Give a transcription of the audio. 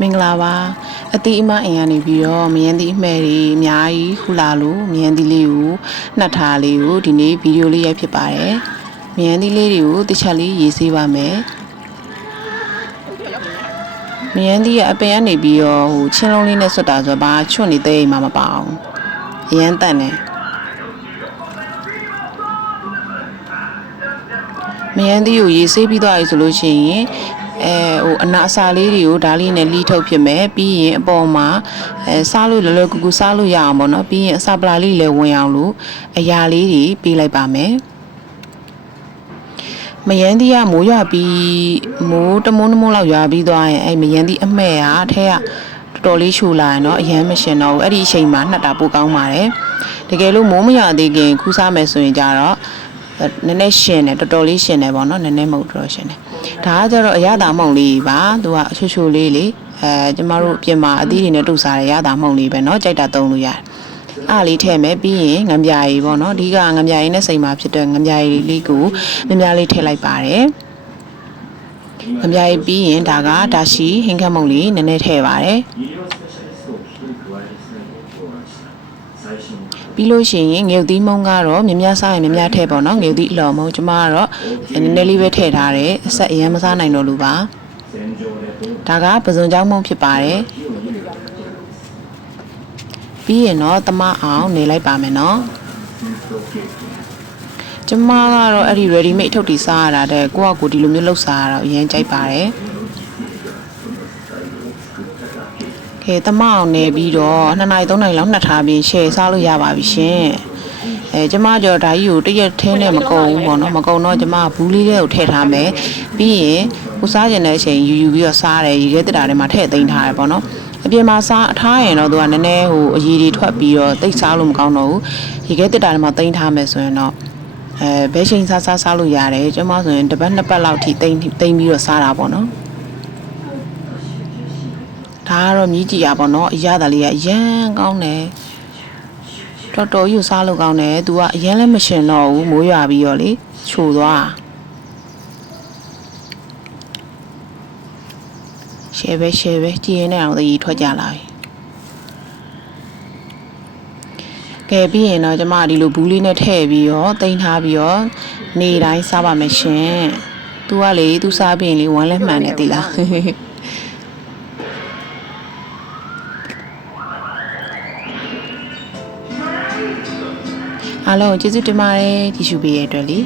မင်္ဂလာပါအတီးအမအိမ်ကနေပြီးတော့မယန်းသီးအမှဲတွေအများကြီးခူလာလို့မယန်းသီးလေးကိုနှက်ထားလေးကိုဒီနေ့ဗီဒီယိုလေးရိုက်ဖြစ်ပါတယ်မယန်းသီးလေးတွေကိုတစ်ချက်လေးရေးဆေးပါမယ်မယန်းသီးကအပင်ကနေပြီးတော့ချင်းလုံးလေးနဲ့ဆွတ်တာဆိုတော့ဘာချွတ်နေတဲ့အိမ်မှာမပါအောင်အရန်တန်တယ်မယန်းသီးကိုရေးဆေးပြီးသွားပြီဆိုလို့ရှိရင်အနာအစာလေးတွေကိုဓာတ်လေးနဲ့လှီးထုတ်ဖြစ်မယ်ပြီးရင်အပေါ်မှာစားလို့လောလောကူကူစားလို့ရအောင်ပေါ့နော်ပြီးရင်အစာပလာလေးလည်းဝင်အောင်လို့အရာလေးတွေပေးလိုက်ပါမယ်မယန်းသီးကမိုးရွာပြီးမိုးတမုန်းတမုန်းလောက်ရွာပြီးသွားရင်မယန်းသီးအမှဲ့ကထဲကတော်တော်လေးရှူလာရင်တော့အရန်မရှင်တော့ဘူးအဲ့ဒီအချိန်မှာနှက်တာပိုကောင်းပါတယ်တကယ်လို့မိုးမရွာသေးခင်ခူးစားမယ်ဆိုရင်ကြတော့နည်းနည်းရှင်တယ်တော်တော်လေးရှင်တယ်ပေါ့နော်နည်းနည်းမဟုတ်တော်ရှင်တယ်ဒါကကြတော့အရသာမှုန့်လေးပါသူကချိုချိုလေးလေကျမတို့ပြင်မှာအသီးတွေနဲ့တုပ်စားတဲ့ရသာမှုန့်လေးပဲเนาะကြိုက်တာသုံးလို့ရတယ်အားလေးထည့်မယ်ပြီးရင်ငံပြာရီပေါ့เนาะအဓိကငံပြာရီနဲ့စိမ်မှာဖြစ်တဲ့ငံပြာရီလေးကိုများများလေးထည့်လိုက်ပါတယ်ငံပြာရီပြီးရင်ဒါရှိဟင်းခတ်မှုန့်လေးနည်းနည်းထည့်ပါတယ်ပြီးလို့ရှိရင်ငရုတ်သီးမုံကတော့မြများစားရင်မြများထည့်ပေါ့နော်ငရုတ်သီးအလော်မုံကျမကတော့နည်းနည်းလေးပဲထည့်ထားတယ်အဆက်အရင်မစားနိုင်တော့လို့ပါဒါကပဇွန်ကြောင်းမုံဖြစ်ပါတယ်ပြီးရင်တော့သမအောင်နေလိုက်ပါမယ်နော်ကျမကတော့အဲ့ဒီ ready made ထုတ်တီစားရတာတဲ့ကိုယ့်အကူဒီလိုမျိုးလှုပ်စားရတော့အရင်ကြိုက်ပါတယ်ကဲသမအောင်နေပြီးတော့2နာရီ3နာရီလောက်နှက်ထားပြီးရှယ်စားလို့ရပါပြီရှင်ကျမကြော်ဒါကြီးကိုတရက်ထဲနဲ့မကုန်ဘူးပေါ့နော်မကုန်တော့ကျမဘူးလေးလေးကိုထည့်ထားမယ်ပြီးရင်ကိုစားကျင်တဲ့အချိန်ယူပြီးတော့စားတယ်ရေခဲတက်တာထဲမှာထည့်သိမ်းထားတယ်ပေါ့နော်အပြင်မှာစားထားရင်တော့သူကနည်းနည်းအရည်တွေထွက်ပြီးတော့တိတ်စားလို့မကောင်းတော့ဘူးရေခဲတက်တာထဲမှာသိမ်းထားမယ်ဆိုရင်တော့ဘဲချိန်စားလို့ရတယ်ကျမဆိုရင်တစ်ပတ်2ပတ်လောက်ထိသိမ်းပြီးတော့စားတာပေါ့နော်ဒါကတော့မြည်ကြည့်ရပါတော့အရသာလေးကအရန်ကောင်းတယ်တော်တော်ယူစားလို့ကောင်းတယ်သူကအရန်လည်းမရှင်တော့ဘူးမိုးရွာပြီးတော့လေချိုသွားရှယ်ပဲကြည်ရင်လည်းအောင်သတိထွက်ကြလာပြီကဲပြီးရင်တော့ကျမဒီလိုဘူးလေးနဲ့ထည့်ပြီးတော့တင်ထားပြီးတော့နေတိုင်းစားပါမယ်ရှင်သူကလေသူစားပြီးရင်လေဝမ်းလဲမှန်တယ်သိလားအားလုံးကျေးဇူးတင်ပါတယ်ကြည့်ရှုပေးရတဲ့အတွက်လေ